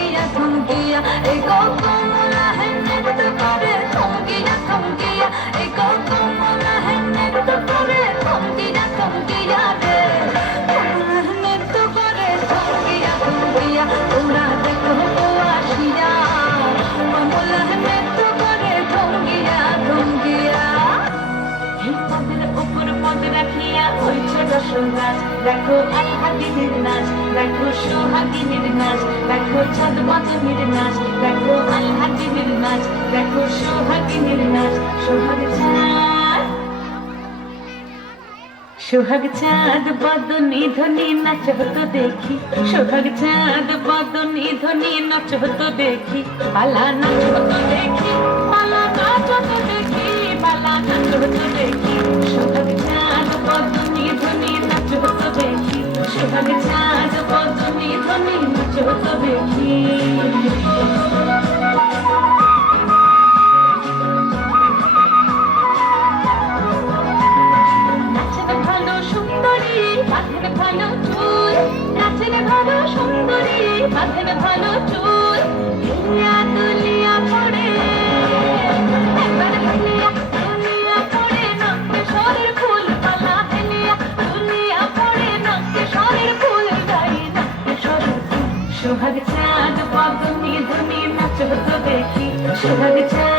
থমকিয়া থমকিয়া এই কমলা হেনে তো করে থমকিয়া থমকিয়া এই কমলা হেনে তো করে থমকিয়া থমকিয়া রে হেনে তো করে থমকিয়া থমকিয়া তোমরা দেখো আসিয়া কমলা হেনে তো করে থমকিয়া থমকিয়া এই পদের উপর পদ রাখিয়া হইছে দশম গাছ দেখো আলহাদিনীর নাচ দেখো সোহাগিনীর নাচ দেখো ছাদ বদনীর নাচ দেখো আলহাদিনীর নাচ দেখো সোহাগিনীর নাচ সোহাগ চাঁদ বদনী ধ্বনি নাচ হতো দেখি সোহাগ চাঁদ বদনী ধ্বনি নাচ হতো দেখি পালা নাচ হতো দেখি পালা নাচ হতো দেখি পালা নাচ হতো দেখি সোহাগ চাঁদ বদনী ধ্বনি নাচ হতো দেখি সোহাগ চাঁদ বদনী ধ্বনি নাচ হতো দেখি বাঁধেন ভালো চুল নাচেন ভালো সুন্দরী বাঁধেন ভালো চুল দুলিয়া দুলিয়া পড়ে একবার দুলিয়া দুলিয়া পড়ে নক্কে শরীর ফুল পালা হেলিয়া দুলিয়া পড়ে নক্কে শরীর ফুল গাই নক্কে শরীর ফুল সোহাগ চাঁদ বদনী ধ্বনি নাচ হতো দেখি সোহাগ চাঁদ